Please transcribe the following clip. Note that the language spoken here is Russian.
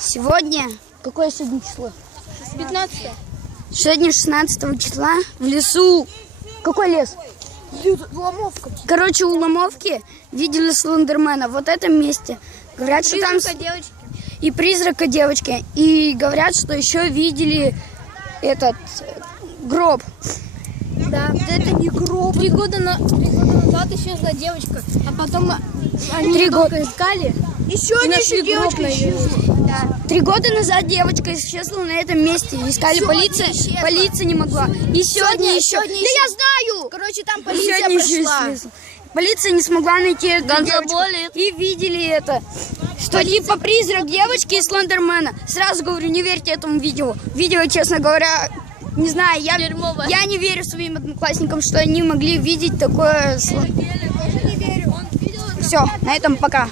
Сегодня, какое сегодня число? 15. Сегодня 16 числа в лесу. Какой лес? Ломовка. Короче, у Ломовки видели слендермена. Вот в этом месте. Говорят, что там девочки. и призрака девочки. И говорят, что еще видели этот гроб. Да, это не гроб. 3 года назад исчезла девочка, а потом они 3 года долго искали. И сегодня нашли еще гроб девочка на исчезла. Да. 3 года назад девочка исчезла на этом месте. Искали полиция. Полиция не могла. И сегодня еще. Да я знаю! Короче, там Полиция полиция пришла. Полиция не смогла найти эту девочку. болит. И видели это. Что типа призрак девочки из Слендермена. Сразу говорю, не верьте этому видео. Видео, честно говоря, не знаю, я не верю своим одноклассникам, что они могли видеть такое. Все, на этом пока.